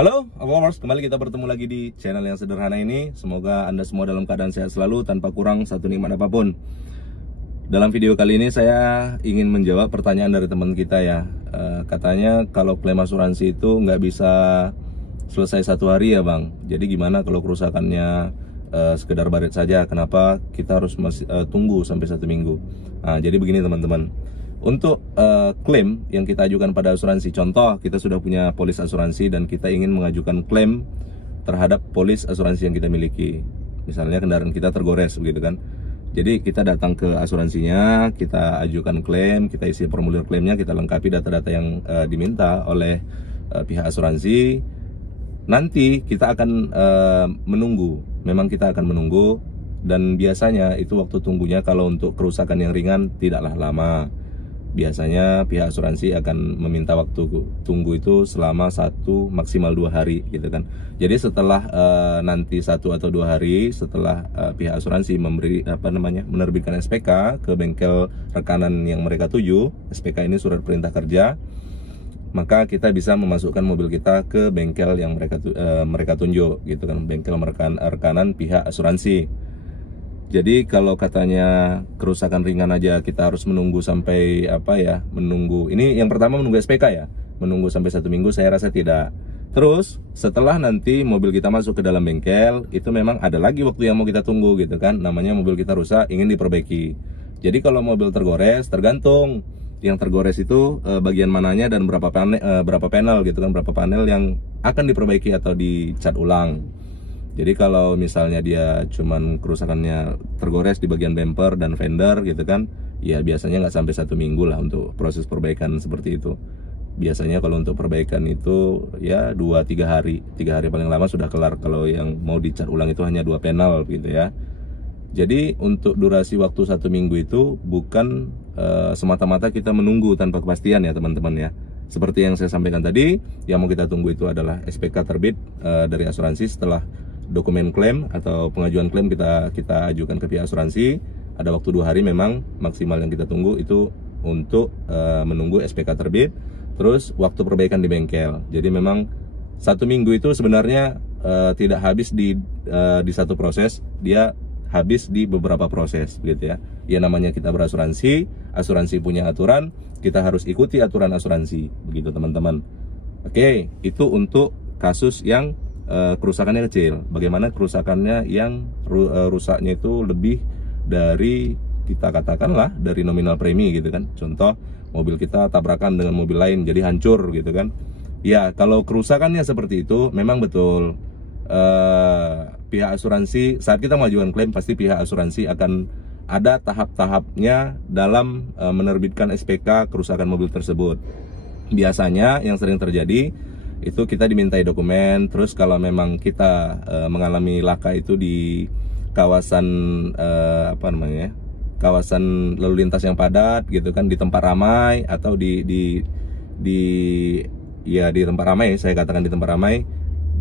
Halo, Avomers, kembali kita bertemu lagi di channel yang sederhana ini. Semoga Anda semua dalam keadaan sehat selalu tanpa kurang satu nikmat apapun. Dalam video kali ini saya ingin menjawab pertanyaan dari teman kita ya. Katanya kalau klaim asuransi itu nggak bisa selesai satu hari ya bang. Jadi gimana kalau kerusakannya sekedar baret saja? Kenapa kita harus tunggu sampai 1 minggu? Nah, jadi begini teman-teman. Untuk klaim yang kita ajukan pada asuransi, contoh kita sudah punya polis asuransi dan kita ingin mengajukan klaim terhadap polis asuransi yang kita miliki. Misalnya kendaraan kita tergores begitu kan. Jadi kita datang ke asuransinya, kita ajukan klaim, kita isi formulir klaimnya, kita lengkapi data-data yang diminta oleh pihak asuransi. Nanti kita akan menunggu, memang kita akan menunggu, dan biasanya itu waktu tunggunya kalau untuk kerusakan yang ringan tidaklah lama. Biasanya pihak asuransi akan meminta waktu tunggu itu selama 1 maksimal 2 hari gitu kan. Jadi setelah nanti 1 atau 2 hari setelah pihak asuransi menerbitkan SPK ke bengkel rekanan yang mereka tuju, SPK ini surat perintah kerja, maka kita bisa memasukkan mobil kita ke bengkel yang mereka tunjuk gitu kan, bengkel rekanan pihak asuransi. Jadi kalau katanya kerusakan ringan aja kita harus menunggu sampai menunggu, ini yang pertama menunggu SPK ya, menunggu sampai 1 minggu saya rasa tidak. Terus setelah nanti mobil kita masuk ke dalam bengkel, itu memang ada lagi waktu yang mau kita tunggu gitu kan, namanya mobil kita rusak ingin diperbaiki. Jadi kalau mobil tergores, tergantung yang tergores itu bagian mananya dan berapa panel gitu kan, berapa panel yang akan diperbaiki atau dicat ulang. Jadi kalau misalnya dia cuman kerusakannya tergores di bagian bumper dan fender gitu kan, ya biasanya nggak sampai 1 minggu lah untuk proses perbaikan seperti itu. Biasanya kalau untuk perbaikan itu ya 2-3 hari, 3 hari paling lama sudah kelar. Kalau yang mau dicat ulang itu hanya 2 panel gitu ya. Jadi untuk durasi waktu 1 minggu itu bukan semata-mata kita menunggu tanpa kepastian ya teman-teman ya. Seperti yang saya sampaikan tadi, yang mau kita tunggu itu adalah SPK terbit dari asuransi. Setelah dokumen klaim atau pengajuan klaim kita ajukan ke pihak asuransi, ada waktu 2 hari memang maksimal yang kita tunggu itu untuk menunggu SPK terbit. Terus waktu perbaikan di bengkel. Jadi memang 1 minggu itu sebenarnya tidak habis di satu proses, dia habis di beberapa proses gitu ya. Ya namanya kita berasuransi, asuransi punya aturan, kita harus ikuti aturan asuransi begitu teman-teman. Oke, itu untuk kasus yang kerusakannya kecil. Bagaimana kerusakannya yang rusaknya itu lebih dari, kita katakanlah dari nominal premi gitu kan. Contoh mobil kita tabrakan dengan mobil lain jadi hancur gitu kan. Ya kalau kerusakannya seperti itu memang betul pihak asuransi saat kita mengajukan klaim pasti pihak asuransi akan ada tahap-tahapnya dalam menerbitkan SPK kerusakan mobil tersebut. Biasanya yang sering terjadi itu kita dimintai dokumen. Terus kalau memang kita mengalami laka itu di kawasan kawasan lalu lintas yang padat gitu kan, di tempat ramai atau di tempat ramai, saya katakan di tempat ramai,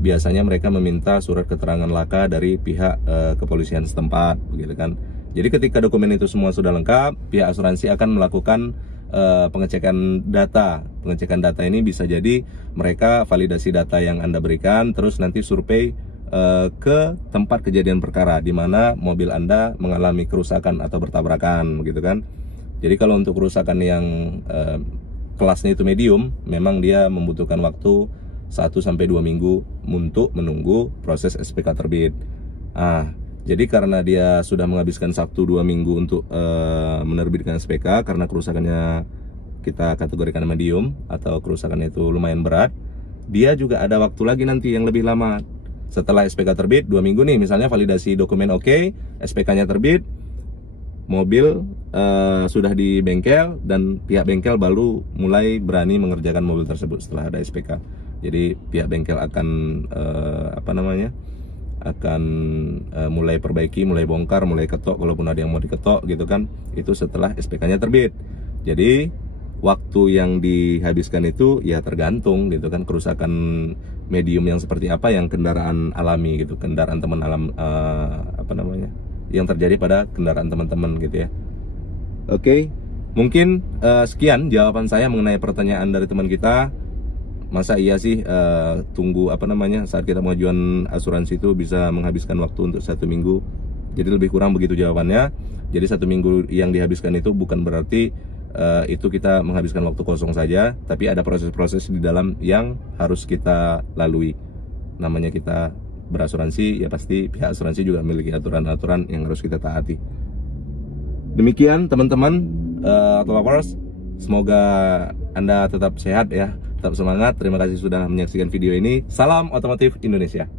biasanya mereka meminta surat keterangan laka dari pihak kepolisian setempat begitu kan. Jadi ketika dokumen itu semua sudah lengkap, pihak asuransi akan melakukan pengecekan data. Pengecekan data ini bisa jadi mereka validasi data yang Anda berikan, terus nanti survei ke tempat kejadian perkara di mana mobil Anda mengalami kerusakan atau bertabrakan gitu kan. Jadi kalau untuk kerusakan yang kelasnya itu medium, memang dia membutuhkan waktu 1-2 minggu untuk menunggu proses SPK terbit. Jadi karena dia sudah menghabiskan 1-2 minggu untuk menerbitkan SPK karena kerusakannya kita kategorikan medium atau kerusakannya itu lumayan berat, dia juga ada waktu lagi nanti yang lebih lama. Setelah SPK terbit 2 minggu nih, misalnya validasi dokumen oke, SPK-nya terbit, mobil sudah di bengkel dan pihak bengkel baru mulai berani mengerjakan mobil tersebut setelah ada SPK. Jadi pihak bengkel akan mulai perbaiki, mulai bongkar, mulai ketok kalaupun ada yang mau diketok gitu kan. Itu setelah SPK-nya terbit. Jadi waktu yang dihabiskan itu ya tergantung gitu kan, kerusakan medium yang seperti apa yang kendaraan alami gitu, kendaraan teman alam yang terjadi pada kendaraan teman-teman gitu ya. Oke, mungkin sekian jawaban saya mengenai pertanyaan dari teman kita. masa iya sih tunggu saat kita mengajukan asuransi itu bisa menghabiskan waktu untuk 1 minggu. Jadi lebih kurang begitu jawabannya. Jadi 1 minggu yang dihabiskan itu bukan berarti itu kita menghabiskan waktu kosong saja, tapi ada proses-proses di dalam yang harus kita lalui. Namanya kita berasuransi, ya pasti pihak asuransi juga memiliki aturan-aturan yang harus kita taati. Demikian teman-teman Auto Lovers, semoga Anda tetap sehat ya, tetap semangat. Terima kasih sudah menyaksikan video ini. Salam otomotif Indonesia.